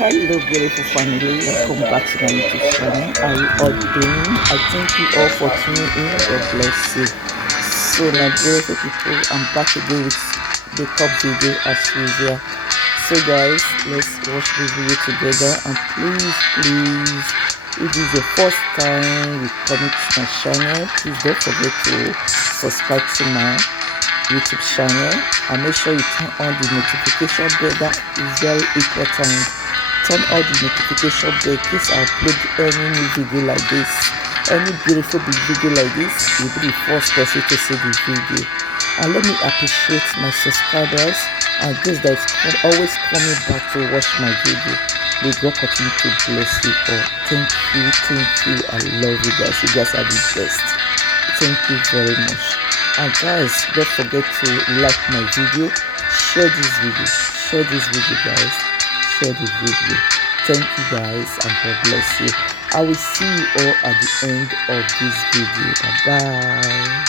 Hello, beautiful family. Welcome back to my YouTube channel. How you all doing? I thank you all for tuning in. God bless you. So, my beautiful people, I'm back again with the cup video as usual. So, guys, let's watch this video together. And please, if this is your first time you coming to my channel, please don't forget to subscribe to my YouTube channel and make sure you turn on the notification bell. That is very important. Turn on the notification bell in case I upload any new video like this, any beautiful video like this. You'll be the first person to see the video. And let me appreciate my subscribers and those that always coming back to watch my video. May God continue to bless you all. Thank you. I love you guys. You guys are the best. Thank you very much. And guys, don't forget to like my video, share this video guys, share the video. Thank you guys and God bless you. I will see you all at the end of this video. Bye bye.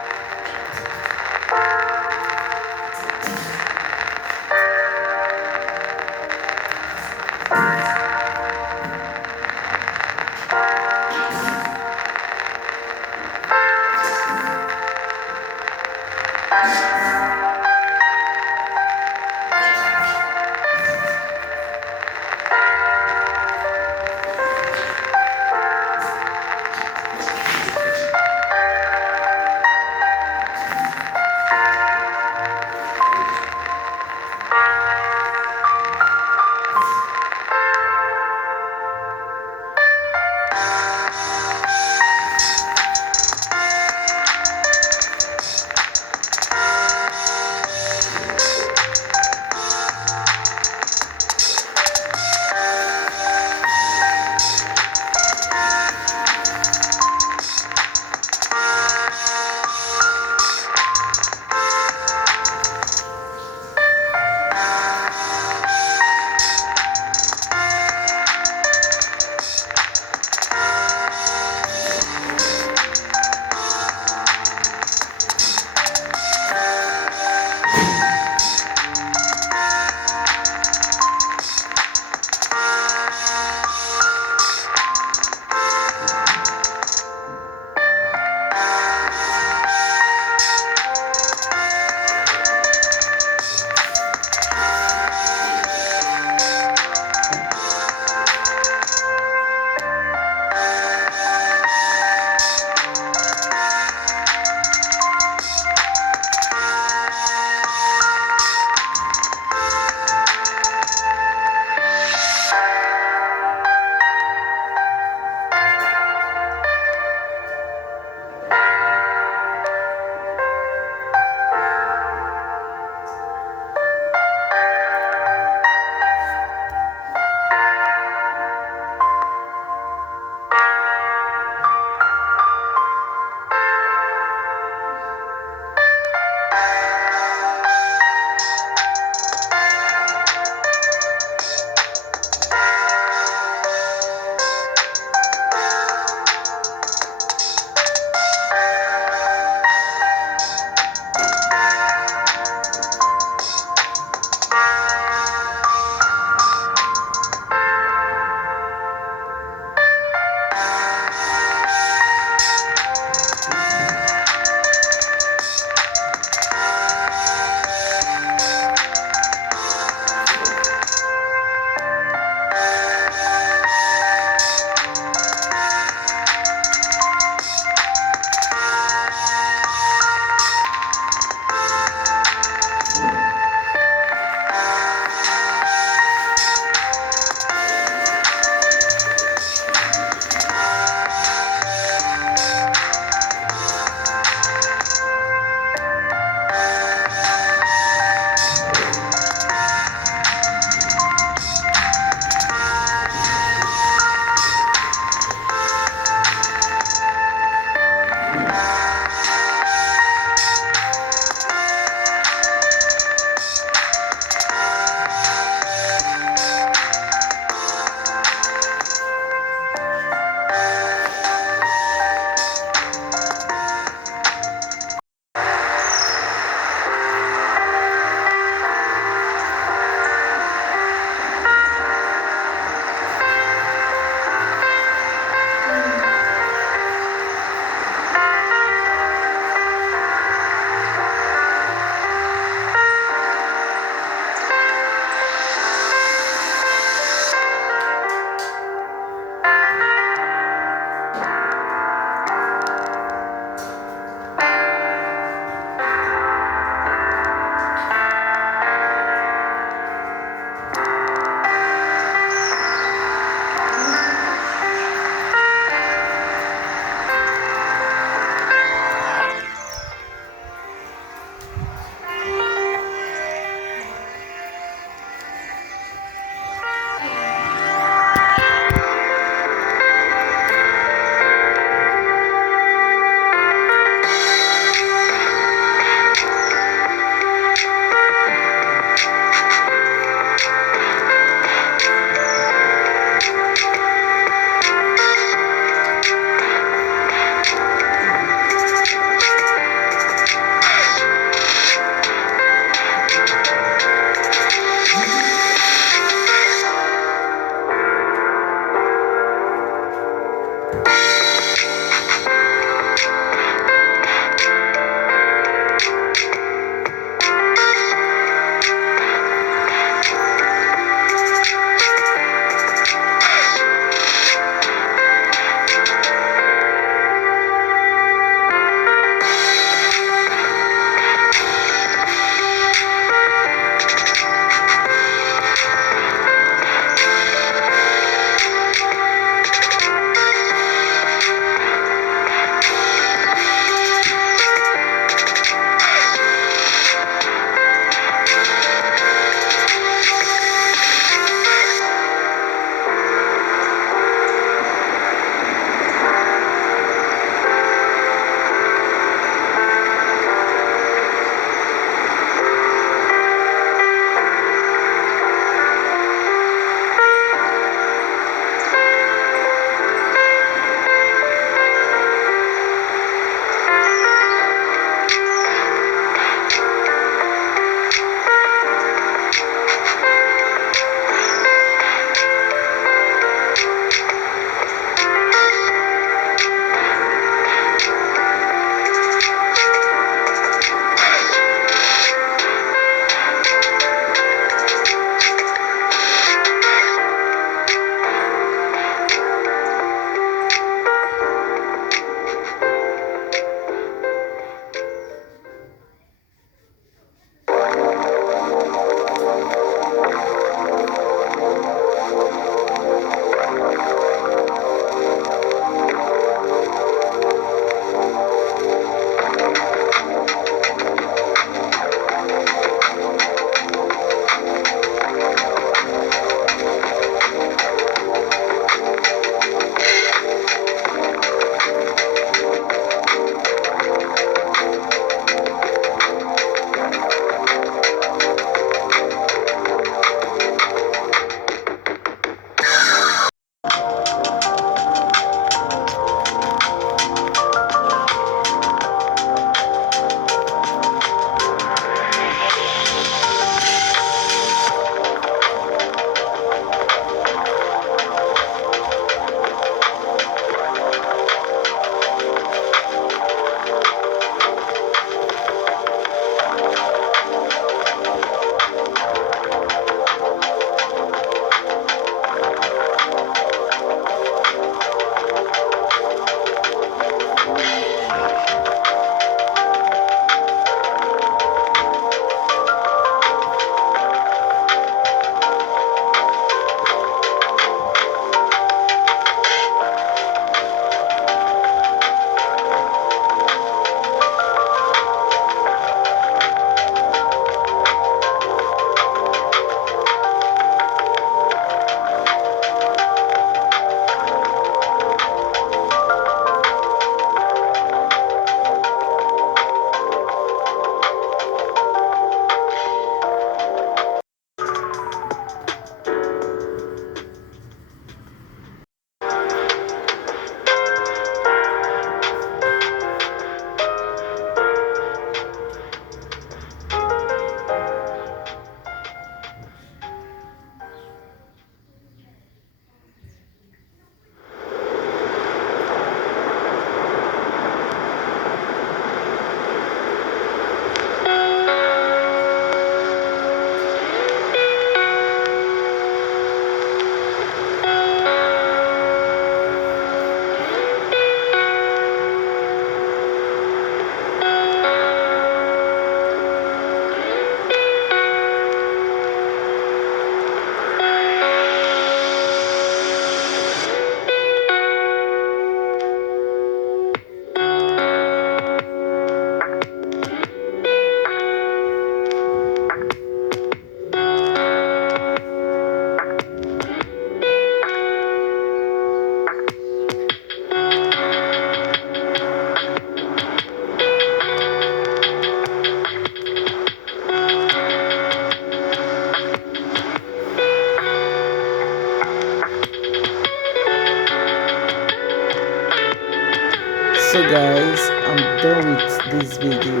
So guys, I'm done with this video.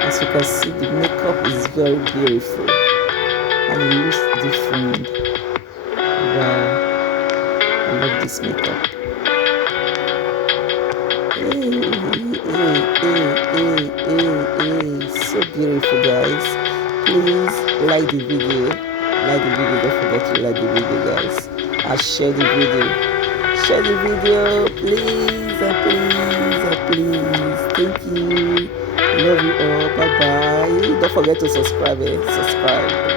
As you can see, the makeup is very beautiful and it looks different. Wow, I love this makeup. So beautiful, guys. Please like the video. Don't forget to like the video, guys. And share the video. Share the video, please and please and please. Thank you. Love you all. Bye bye. Don't forget to subscribe. Subscribe.